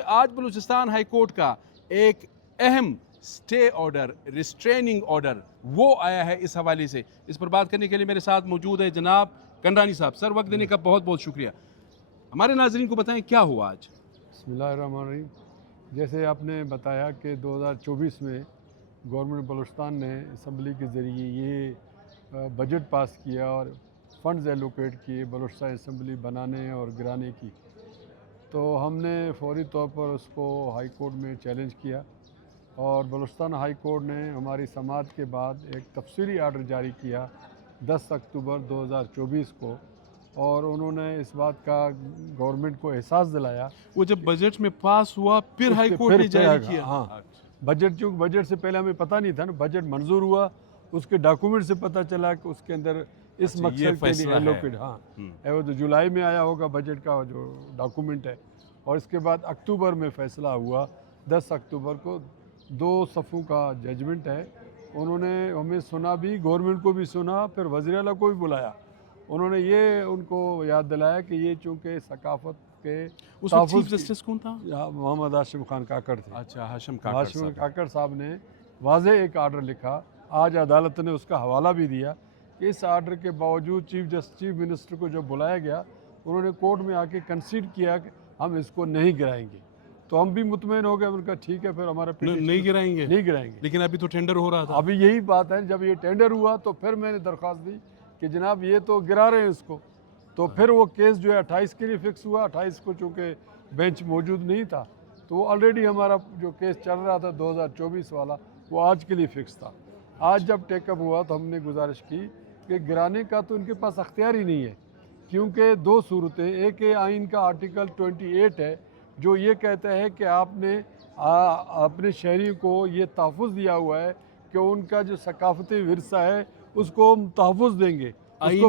आज Balochistan high court का एक अहम स्टे ऑर्डर, रिस्ट्रेनिंग ऑर्डर वो आया है। इस हवाले से इस पर बात करने के लिए मेरे साथ मौजूद है जनाब कंडरानी साहब। सर, वक्त देने का बहुत बहुत शुक्रिया। हमारे नाजरीन को बताएं क्या हुआ आज। बिस्मिल्लाहिर्रहमानिर्रहीम। जैसे आपने बताया कि 2024 में गवर्नमेंट बलूचिस्तान ने असम्बली के ज़रिए ये बजट पास किया और फंड्स एलोकेट किए बलूचिस्तान असम्बली बनाने और गिराने की। तो हमने फौरी तौर पर उसको हाई कोर्ट में चैलेंज किया और बलूचिस्तान हाई कोर्ट ने हमारी समाअत के बाद एक तफसीली आर्डर जारी किया 10 अक्टूबर 2024 को, और उन्होंने इस बात का गवर्नमेंट को एहसास दिलाया। वो जब बजट में पास हुआ फिर हाई कोर्ट ने जारी किया। हाँ, बजट से पहले हमें पता नहीं था ना। बजट मंजूर हुआ, उसके डॉक्यूमेंट से पता चला कि उसके अंदर इस मकसद के लिए एलोकेट। हाँ, वो तो जुलाई में आया होगा बजट का जो डॉक्यूमेंट है, और इसके बाद अक्टूबर में फ़ैसला हुआ 10 अक्टूबर को। 2 सफ़ों का जजमेंट है। उन्होंने हमें सुना भी, गवर्नमेंट को भी सुना, फिर वज़ीर आला को भी बुलाया। उन्होंने ये उनको याद दिलाया कि ये चूँकि सकाफ़त के उस वक्त चीफ जस्टिस कौन था? मोहम्मद हाशिम खान काकड़ थे। अच्छा, हाशिम काकड़ साहब ने वाज़े एक आर्डर लिखा। आज अदालत ने उसका हवाला भी दिया कि इस आर्डर के बावजूद चीफ मिनिस्टर को जब बुलाया गया, उन्होंने कोर्ट में आके कंसीड किया कि हम इसको नहीं गिराएंगे। तो हम भी मुतमईन हो गए। उनका ठीक है, फिर हमारा नहीं गिराएंगे। लेकिन अभी तो टेंडर हो रहा था। अभी यही बात है, जब ये टेंडर हुआ तो फिर मैंने दरख्वास्त दी कि जनाब ये तो गिरा रहे हैं इसको। तो फिर वो केस जो है 28 के लिए फ़िक्स हुआ। 28 को चूँकि बेंच मौजूद नहीं था, तो ऑलरेडी हमारा जो केस चल रहा था 2024 वाला, वो आज के लिए फ़िक्स था। आज जब टेकअप हुआ तो हमने गुजारिश की कि गिराने का तो इनके पास अख्तियार ही नहीं है, क्योंकि 2 सूरतें। एक आइन का आर्टिकल 28 है जो ये कहता है कि आपने अपने शहरी को ये तहफ़्फ़ुज़ दिया हुआ है कि उनका जो सकाफ़ती विरसा है उसको हम तहफ़्फ़ुज़ देंगे। आर्टिकल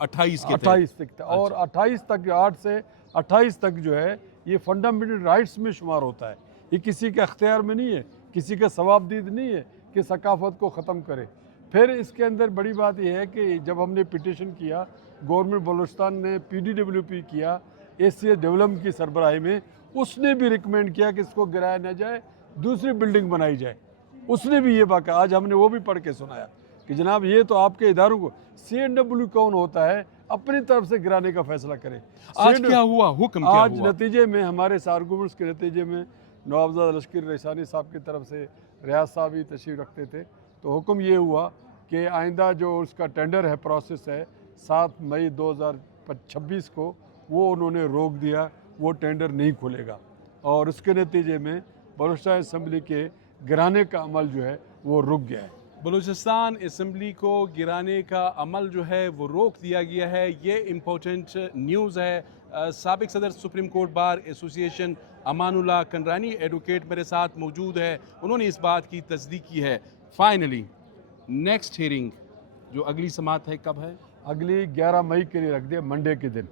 28 28 तक था। और 28 तक, 8 से 28 तक जो है ये फंडामेंटल राइट्स में शुमार होता है। ये किसी के अख्तियार में नहीं है, किसी का सवाबदीद नहीं है कि सकाफ़त को ख़त्म करे। फिर इसके अंदर बड़ी बात यह है कि जब हमने पिटीशन किया, गवर्नमेंट बलूचिस्तान ने PDWP किया ACS डेवलपमेंट की सरबराही में, उसने भी रिकमेंड किया कि इसको गिराया न जाए, दूसरी बिल्डिंग बनाई जाए। उसने भी ये बात, आज हमने वो भी पढ़ के सुनाया कि जनाब ये तो आपके इदारों को, CNW कौन होता है अपनी तरफ से गिराने का फैसला करे। आज क्या हुआ, हुक्म क्या आज हुआ? नतीजे में हमारे आर्गूमेंट्स के नतीजे में नवाबजादा लश्कर रईसानी साहब की तरफ से रियाज साहब भी तशरीफ़ रखते थे। तो हुक्म ये हुआ कि आइंदा जो उसका टेंडर है, प्रोसेस है, 7 मई 2026 को वो उन्होंने रोक दिया। वो टेंडर नहीं खुलेगा और उसके नतीजे में बलूचिस्तान असम्बली के गिराने का अमल जो है वो रुक गया है। बलूचिस्तान असम्बली को गिराने का अमल जो है वो रोक दिया गया है। ये इम्पोर्टेंट न्यूज़ है। साबिक सदर supreme court bar association Amanullah Kandrani advocate मेरे साथ मौजूद है। उन्होंने इस बात की तस्दीक की है। फाइनली नेक्स्ट हियरिंग जो अगली समाअत है कब है? अगली 11 मई के लिए रख दिया, मंडे के दिन।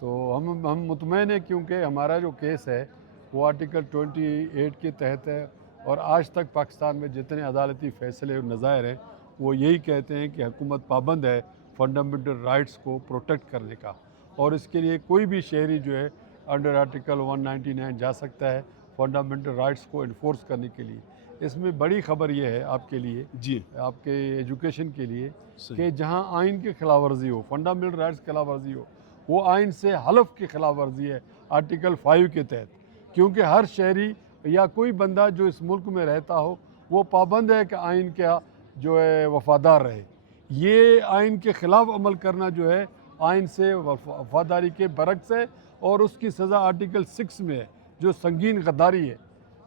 तो हम मुतमईन हैं, क्योंकि हमारा जो केस है वो आर्टिकल 28 के तहत है, और आज तक पाकिस्तान में जितने अदालती फ़ैसले और नज़ायर हैं वो यही कहते हैं कि हुकूमत पाबंद है फंडामेंटल राइट्स को प्रोटेक्ट करने का, और इसके लिए कोई भी शहरी जो है अंडर आर्टिकल 199 जा सकता है फंडामेंटल राइट्स को इन्फोर्स करने के लिए। इसमें बड़ी ख़बर यह है आपके लिए जी, आपके एजुकेशन के लिए, कि जहाँ आइन की खिलाफ वर्जी हो, फंडामेंटल राइट्स की खिलाफ वर्जी हो, वो आइन से हलफ की खिलाफ वर्जी है आर्टिकल 5 के तहत। क्योंकि हर शहरी या कोई बंदा जो इस मुल्क में रहता हो वो पाबंद है कि आइन का जो है वफ़ादार रहे। ये आइन के ख़िलाफ़ अमल करना जो है आइन से वफ़ादारी के बरक्स है, और उसकी सज़ा आर्टिकल 6 में है जो संगीन गद्दारी है।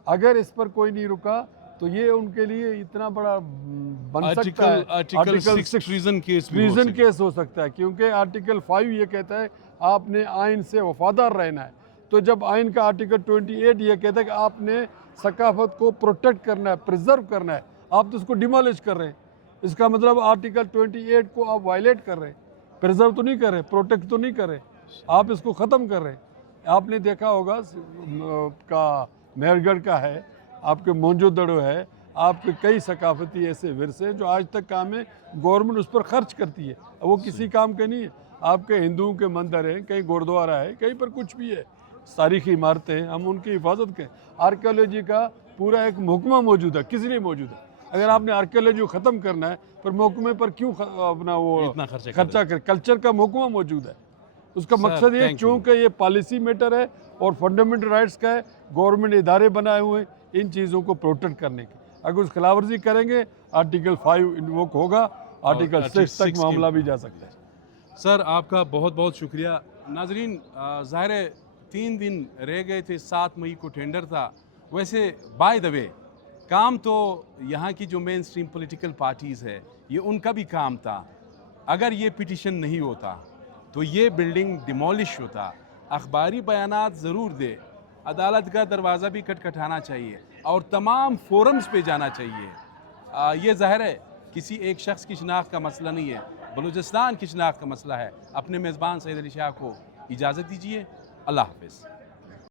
अगर इस पर कोई नहीं रुका तो ये उनके लिए इतना बड़ा बन सकता है, आर्टिकल 6 रीज़न केस हो सकता है। क्योंकि आर्टिकल 5 ये कहता है आपने आइन से वफ़ादार रहना है। तो जब आइन का आर्टिकल 28 ये कहता है कि आपने सकाफ़त को प्रोटेक्ट करना है, प्रिजर्व करना है, आप तो उसको डिमोलिश कर रहे हैं। इसका मतलब आर्टिकल 28 को आप वायलेट कर रहे हैं, प्रिजर्व तो नहीं कर रहे, प्रोटेक्ट तो नहीं कर रहे, आप इसको ख़त्म कर रहे हैं। आपने देखा होगा का मेहरगढ़ का है, आपके मोंजोदड़ो है, आपके कई सकाफती ऐसे विरसे जो आज तक काम है, गवर्नमेंट उस पर खर्च करती है, वो किसी काम के नहीं है। आपके हिंदुओं के मंदिर हैं, कहीं गुरुद्वारा है, कहीं पर कुछ भी है, तारीखी इमारतें हैं, हम उनकी हिफाजत करें। आर्कियोलॉजी का पूरा एक महकमा मौजूद है, किस लिए मौजूद है? अगर आपने आर्कियोलॉजी को ख़त्म करना है, पर महकमे पर क्यों अपना वो इतना खर्चा कर? कल्चर का महकमा मौजूद है। उसका सर, मकसद ये, thank you. चूँकि ये पॉलिसी मैटर है और फंडामेंटल राइट्स का है, गवर्नमेंट इदारे बनाए हुए हैं इन चीज़ों को प्रोटेक्ट करने के। अगर उस खिलाफवर्जी करेंगे, आर्टिकल 5 इन्वोक होगा, आर्टिकल 6 तक मामला भी जा सकता है। सर आपका बहुत बहुत शुक्रिया। नाजरीन, ज़ाहिर है 3 दिन रह गए थे, 7 मई को टेंडर था। वैसे बाय द वे काम तो यहाँ की जो मेन स्ट्रीम पॉलिटिकल पार्टीज़ है, ये उनका भी काम था। अगर ये पिटिशन नहीं होता तो ये बिल्डिंग डिमोलिश होता। अखबारी बयानात ज़रूर दे, अदालत का दरवाज़ा भी खटखटाना चाहिए और तमाम फोरम्स पे जाना चाहिए। ये ज़ाहिर है किसी एक शख्स की शनाख्त का मसला नहीं है, बलूचिस्तान की शनाख्त का मसला है। अपने मेज़बान सैयद अली शाह को इजाज़त दीजिए। अल्लाह हाफ़िज़।